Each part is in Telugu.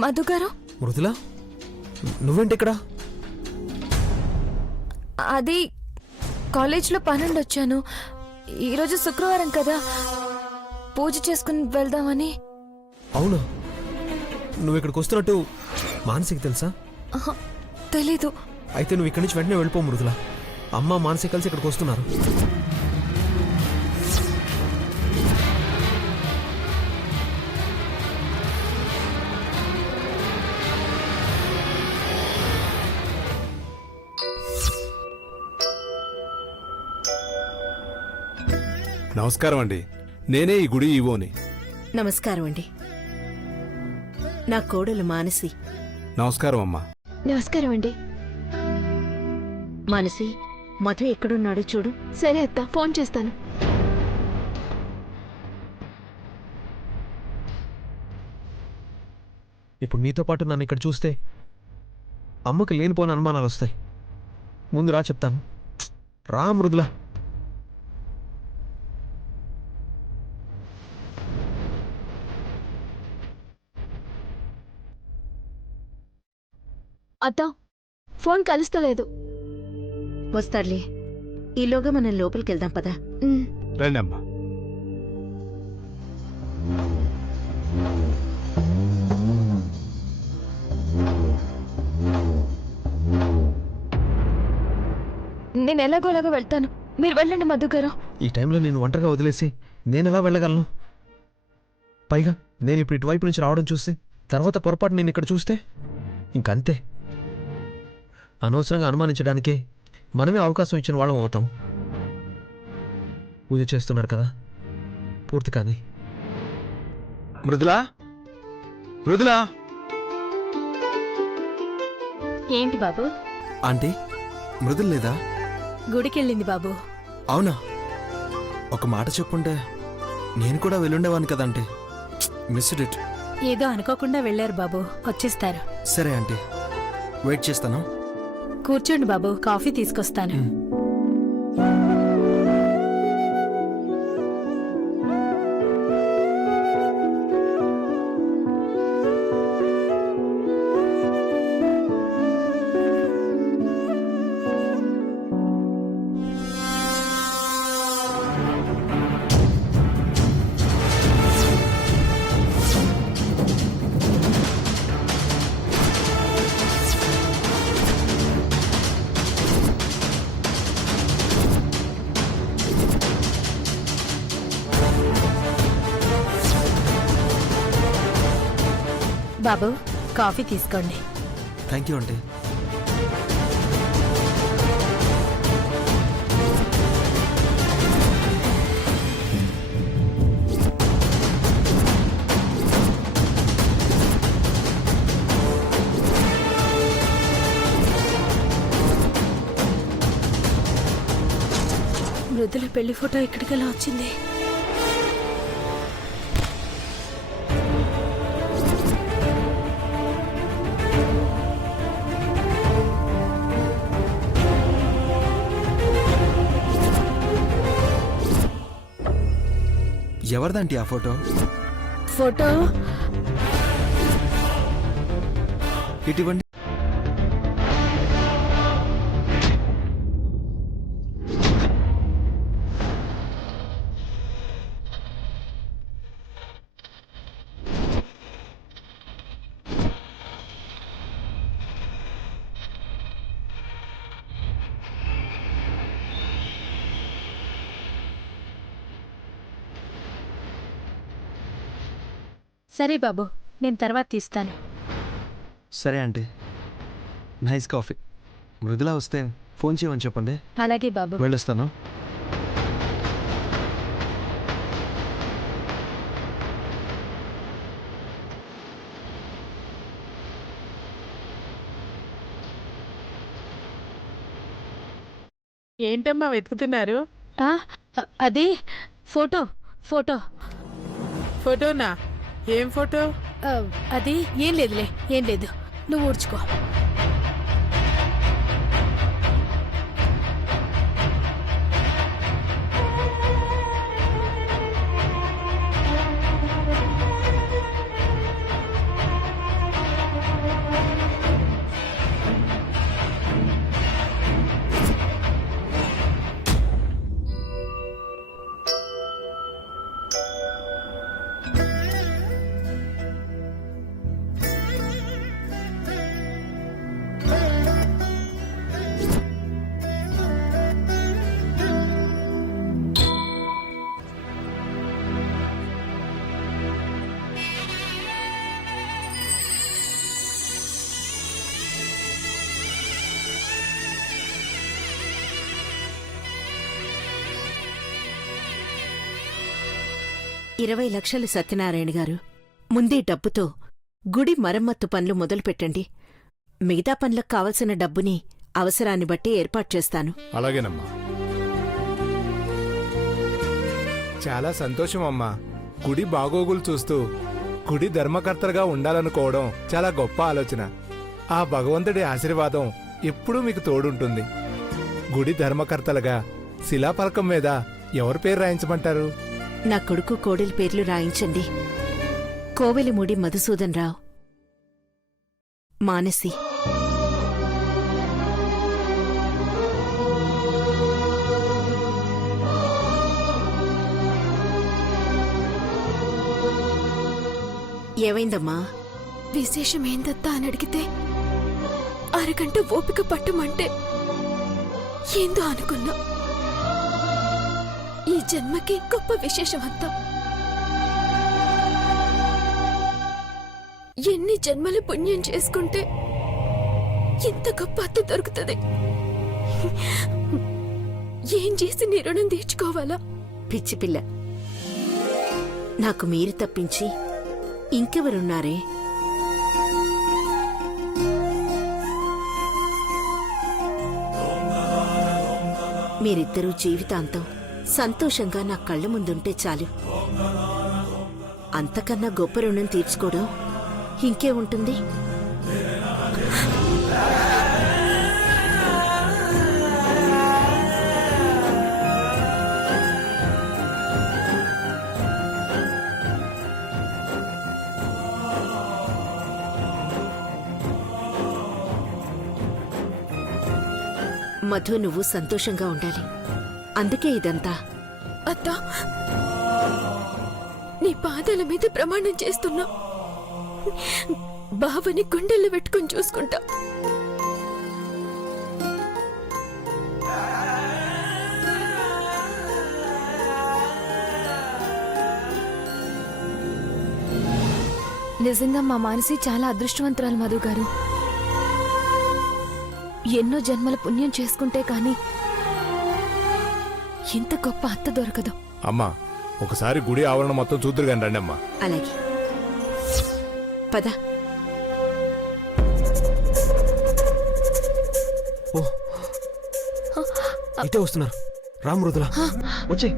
మధు గారు. మృదుల, నువ్వేంటి ఇక్కడ? అది కాలేజ్లో పనుండి వచ్చాను. ఈరోజు శుక్రవారం కదా, పూజ చేసుకుని వెళ్దామని. అవును, నువ్వు ఇక్కడికి వస్తున్నట్టు మానసికి తెలుసా? తెలీదు. అయితే నువ్వు ఇక్కడి నుంచి వెంటనే వెళ్ళిపో మృదుల. అమ్మ మానసి కలిసి ఇక్కడికి వస్తున్నారు. నమస్కారం అండి, నేనే ఈ గుడి ఈవోని. నమస్కారం అండి, నా కోడలు మానసి. నమస్కారం అమ్మా. నమస్కారం అండి. మానసి, మధు ఎక్కడున్నాడో చూడు. సరే అత్త, ఫోన్ చేస్తాను. ఇప్పుడు నీతో పాటు నన్ను ఇక్కడ చూస్తే అమ్మకి లేనిపోని అనుమానాలు వస్తాయి. ముందు రా చెప్తాను. రా మృదుల. అత్త, ఫోన్ కలుస్తలేదు. వస్తాడులే, ఈలోగా మనం లోపలికి వెళ్దాం పదా. రండి అమ్మా. నేను ఎలాగోలాగో వెళ్తాను, మీరు వెళ్ళండి మధు గారు. ఈ టైంలో నేను ఒంటరిగా వదిలేసి నేను ఎలా వెళ్ళగలను? పైగా నేను ఇప్పుడు ఇటువైపు నుంచి రావడం చూస్తే తర్వాత పొరపాటు నేను ఇక్కడ చూస్తే ఇంకంతే. అనవసరంగా అనుమానించడానికే మనమే అవకాశం ఇచ్చిన వాళ్ళం అవుతాం. పూజ చేస్తున్నారు కదా, పూర్తి కానీ. మృదులా, మృదులా. ఏంటి బాబు? ఆంటీ, మృదుల లేదా? గుడికెళ్ళింది బాబు. అవునా? ఒక మాట చెప్పుంటే నేను కూడా వెళ్ళుండేవాను కదంటే. Missed it. ఏదో అనుకోకుండా వెళ్ళారు బాబు, వచ్చేస్తారు. సరే ఆంటీ, వెయిట్ చేస్తాను. కూర్చోండి బాబు, కాఫీ తీసుకొస్తాను. బాబు, కాఫీ తీసుకోండి. Thank you aunty. మృదుల పెళ్లి ఫోటో ఇక్కడికెలా వచ్చింది? ఎవరిదంటీ ఆ ఫోటో? ఫోటో ఇటువంటి సరే బాబు, నేను తర్వాత తీస్తాను. సరే ఆంటీ. Nice coffee. మృదుల వస్తే ఫోన్ చేయమని చెప్పండి. అలాగే బాబు. వెళ్ళొస్తాను. ఏంటమ్మా వెతుకుతున్నారు? అది ఫోటో. ఫోటో ఫోటోనా? ఏం ఫోటో? అది ఏం లేదులే, ఏం లేదు, నువ్వు ఊడ్చుకో. 20 లక్షలు సత్యనారాయణ గారు. ముందే డబ్బుతో గుడి మరమ్మత్తు పనులు మొదలుపెట్టండి. మిగతా పనులకు కావలసిన డబ్బుని అవసరాన్ని బట్టి ఏర్పాటు చేస్తాను. అలాగేనమ్మా. చాలా సంతోషం అమ్మా. గుడి బాగోగులు చూస్తూ గుడి ధర్మకర్తలుగా ఉండాలనుకోవడం చాలా గొప్ప ఆలోచన. ఆ భగవంతుడి ఆశీర్వాదం ఎప్పుడూ మీకు తోడుంటుంది. గుడి ధర్మకర్తలుగా శిలాఫలకం మీద ఎవరి పేరు రాయించమంటారు? నా కొడుకు కోడలి పేర్లు రాయించండి. కోవెలమూడి మధుసూదన్ రావు, మానసి. ఏమైందమ్మా? విశేషమేందత్తా అని అడిగితే అరగంట ఓపిక పట్టమంటే ఏందో అనుకున్నా. ఈ జన్మకి గొప్ప విశేషమంతా. ఎన్ని జన్మల పుణ్యం చేసుకుంటే ఇంత గొప్ప అత్త దొరుకుతుంది. ఏం చేసి నీ రుణం తీర్చుకోవాలా? పిచ్చిపిల్ల, నాకు మీరు తప్పించి ఇంకెవరున్నారే? మీరిద్దరూ జీవితాంతం సంతోషంగా నా కళ్ళ ముందుంటే చాలు. అంతకన్నా గొప్ప రుణం తీర్చుకోవడం ఇంకే ఉంటుంది? మధు, నువ్వు సంతోషంగా ఉండాలి. అందుకే ఇదంతా. అత్తా, నీ పాదాల మీద ప్రమాణం చేస్తున్నా. బావని గుండెల్లో పెట్టుకుని చూసుకుంటా. నిజంగా మా మానసి చాలా అదృష్టవంతురాలు మధు గారు. ఎన్నో జన్మల పుణ్యం చేసుకుంటే కాని ఇంత గొప్ప అత్త దొరకదు. అమ్మా, ఒకసారి గుడి ఆవరణ మొత్తం చూద్దరు కానీ రండి అమ్మా. అలాగే పద. ఓ, ఇటే వస్తున్నారు. రా మృదుల, వచ్చే.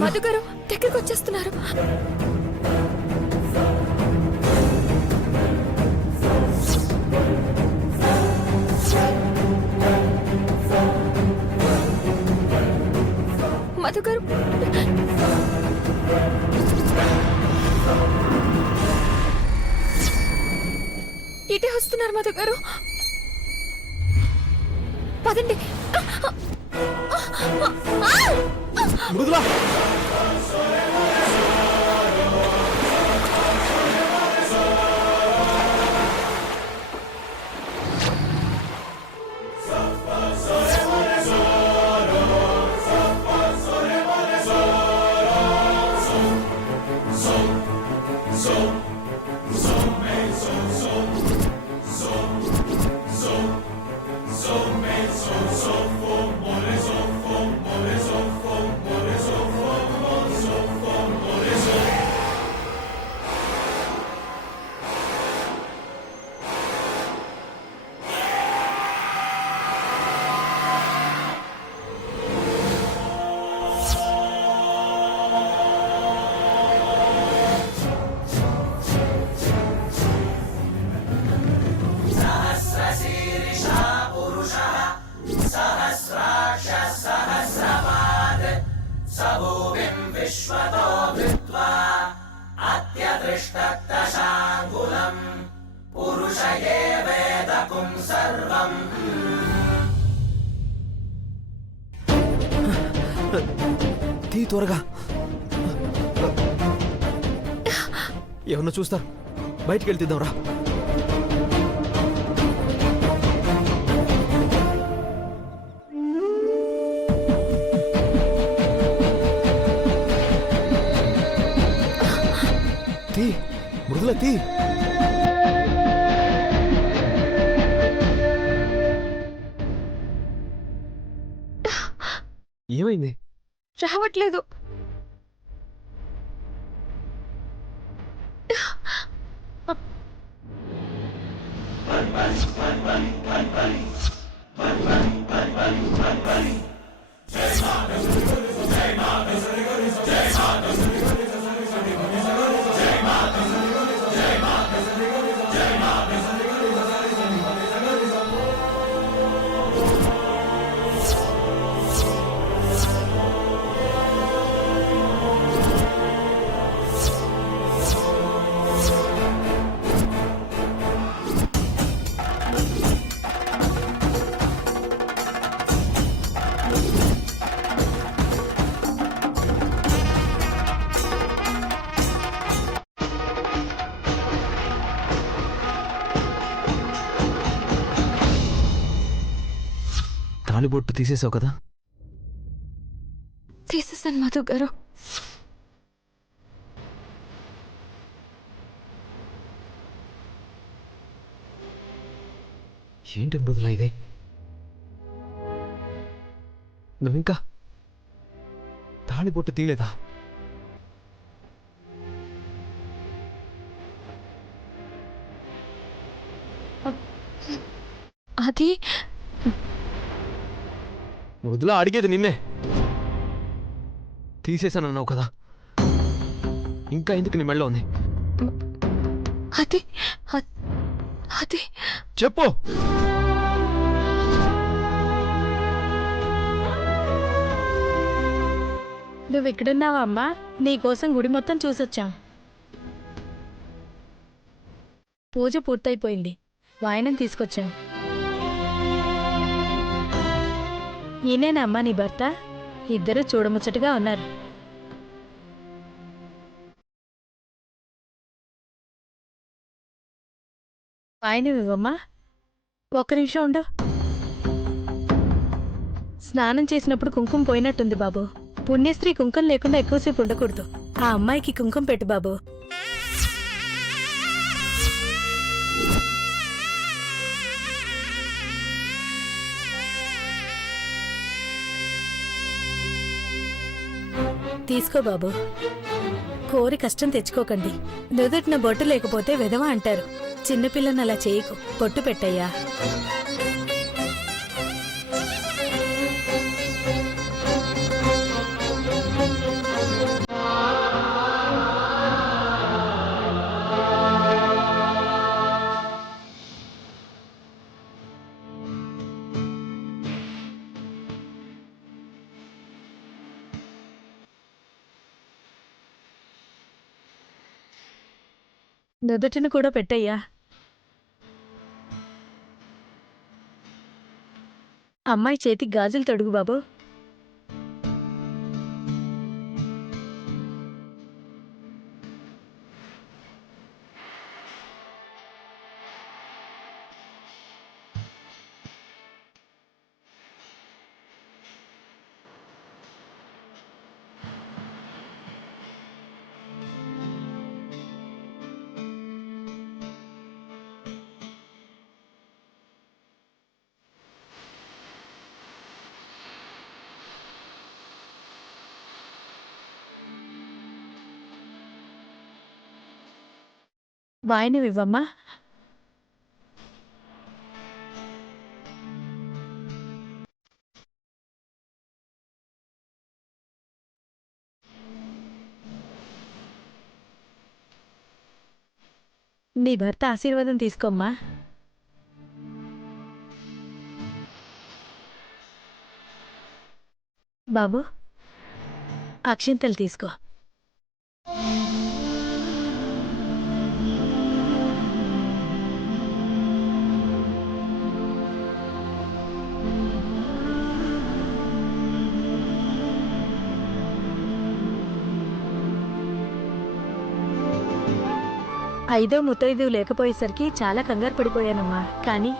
మధు గారు దగ్గరికి వచ్చేస్తున్నారు. మధు గారు ఇటే వస్తున్నారు. మధు గారు పదండి. మృదుల, తీ త్వరగా. ఎవరన్నా చూస్తారు, బయటికి వెళ్తిద్దాం రా. తీ మృదుల తీ. ఏమైంది? రావట్లేదు. తాళిబొట్టు తీసేసావు కదా? తీసేసాను మధు గారు. ఏంటి మృదుల ఇది? నువ్వింకా తాళిబొట్టు తీయలేదా? అది మృదుల అడిగేది నిన్నే. తీసేసానన్నావు కదా, ఇంకా ఎందుకు నీ మెళ్ళో ఉంది? అది అది చెప్పు. నువ్వు ఎక్కడున్నావా అమ్మా? నీకోసం గుడి మొత్తం చూసొచ్చాం. పూజ పూర్తయిపోయింది, వాయనం తీసుకొచ్చాం. ఈయనేనా అమ్మా నీ భర్త? ఇద్దరు చూడముచ్చటగా ఉన్నారు. వాయనం ఇవ్వమ్మా. ఒక్క నిమిషం ఉండు. స్నానం చేసినప్పుడు కుంకుమ పోయినట్టుంది బాబు. పుణ్యస్త్రీ కుంకుమ లేకుండా ఎక్కువసేపు ఉండకూడదు. ఆ అమ్మాయికి కుంకుమ పెట్టు బాబు. తీసుకో బాబు. కోరి కష్టం తెచ్చుకోకండి. నుదుటిన బొట్టు లేకపోతే విధవ అంటారు. చిన్నపిల్లని అలా చేయకు. బొట్టు పెట్టయ్యా. నుదుటిని కూడా పెట్టయ్యా. అమ్మాయి చేతికి గాజులు తొడుగు బాబు. వాయనం ఇవ్వమ్మా. నీ భర్త ఆశీర్వాదం తీసుకోమ్మా. బాబు, అక్షింతలు తీసుకో. ఐదో ముత్తైదు లేకపోయేసరికి చాలా కంగారు పడిపోయానమ్మా. కానీ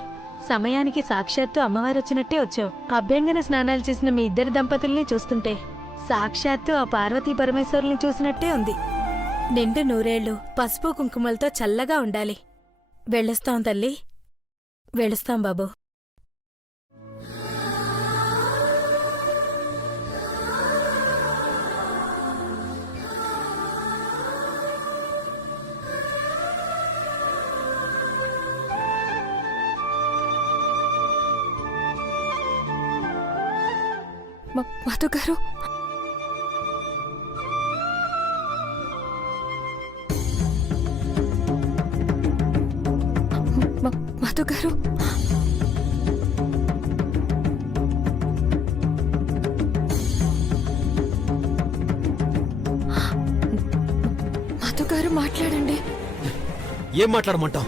సమయానికి సాక్షాత్తు అమ్మవారు వచ్చినట్టే వచ్చావు. అభ్యంగన స్నానాలు చేసిన మీ ఇద్దరు దంపతుల్ని చూస్తుంటే సాక్షాత్తు ఆ పార్వతీ పరమేశ్వరుల్ని చూసినట్టే ఉంది. నిండు నూరేళ్లు పసుపు కుంకుమలతో చల్లగా ఉండాలి. వెళ్ళొస్తాం తల్లి, వెళ్ళొస్తాం బాబు. మధు గారు, మధు గారు, మధు గారు మాట్లాడండి. ఏం మాట్లాడమంటావు?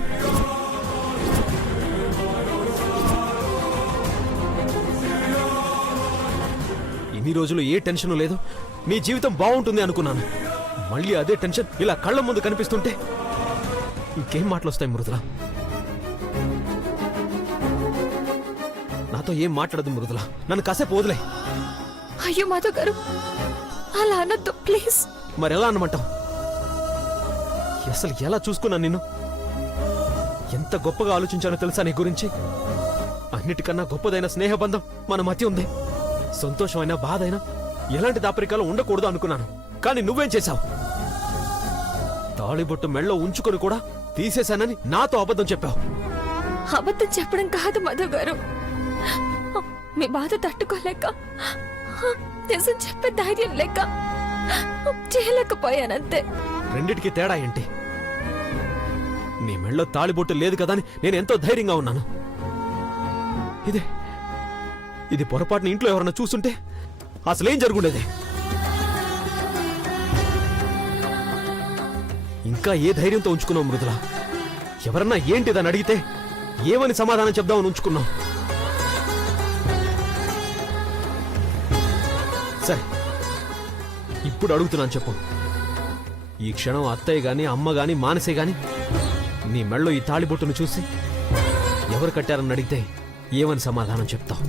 ఇన్ని రోజులు ఏ టెన్షన్ లేదు, నీ జీవితం బాగుంటుంది అనుకున్నాను. మళ్ళీ అదే టెన్షన్ ఇలా కళ్ళ ముందు కనిపిస్తుంటే ఇంకేం మాటలు వస్తాయి మృదుల? నాతో ఏం మాట్లాడదు మృదుల, నన్ను కాసేపు వదిలే. అయ్యో మధు గారు, అలా అనొద్దు ప్లీజ్. మరి ఎలా అన్నమంటావు? అసలు ఎలా చూసుకున్నాను నిన్ను? ఎంత గొప్పగా ఆలోచించానో తెలుసా నీ గురించి? అన్నిటికన్నా గొప్పదైన స్నేహబంధం మన మధ్య ఉంది. సంతోషమైనా బాధైనా ఎలాంటి దాపరికాలు ఉండకూడదు అనుకున్నాను. కానీ నువ్వేం చేశావు? తాళిబొట్టు మెళ్ళో ఉంచుకొని కూడా తీసేశానని నాతో అబద్ధం చెప్పావు. అబద్ధం చెప్పడం కాదు మధు గారు, మీ బాధ తట్టుకోలేక, నిజం చెప్పే ధైర్యం లేక చేయలేకపోయానంతే. రెండిటికి తేడా ఏంటి? నీ మెళ్ళో తాళిబొట్టు లేదు కదా అని నేను ఎంతో ధైర్యంగా ఉన్నాను. ఇది పొరపాటున ఇంట్లో ఎవరన్నా చూస్తుంటే అసలేం జరుగుండేది? ఇంకా ఏ ధైర్యంతో ఉంచుకున్నావు మృదుల? ఎవరన్నా ఏంటిదని అడిగితే ఏమని సమాధానం చెప్దామని ఉంచుకున్నావు. సరే, ఇప్పుడు అడుగుతున్నాను, చెప్పు. ఈ క్షణం అత్తయ్య గాని అమ్మ గాని మానసే గాని నీ మెళ్ళో ఈ తాళిబొట్టును చూసి ఎవరు కట్టారని అడిగితే ఏమని సమాధానం చెప్తావు?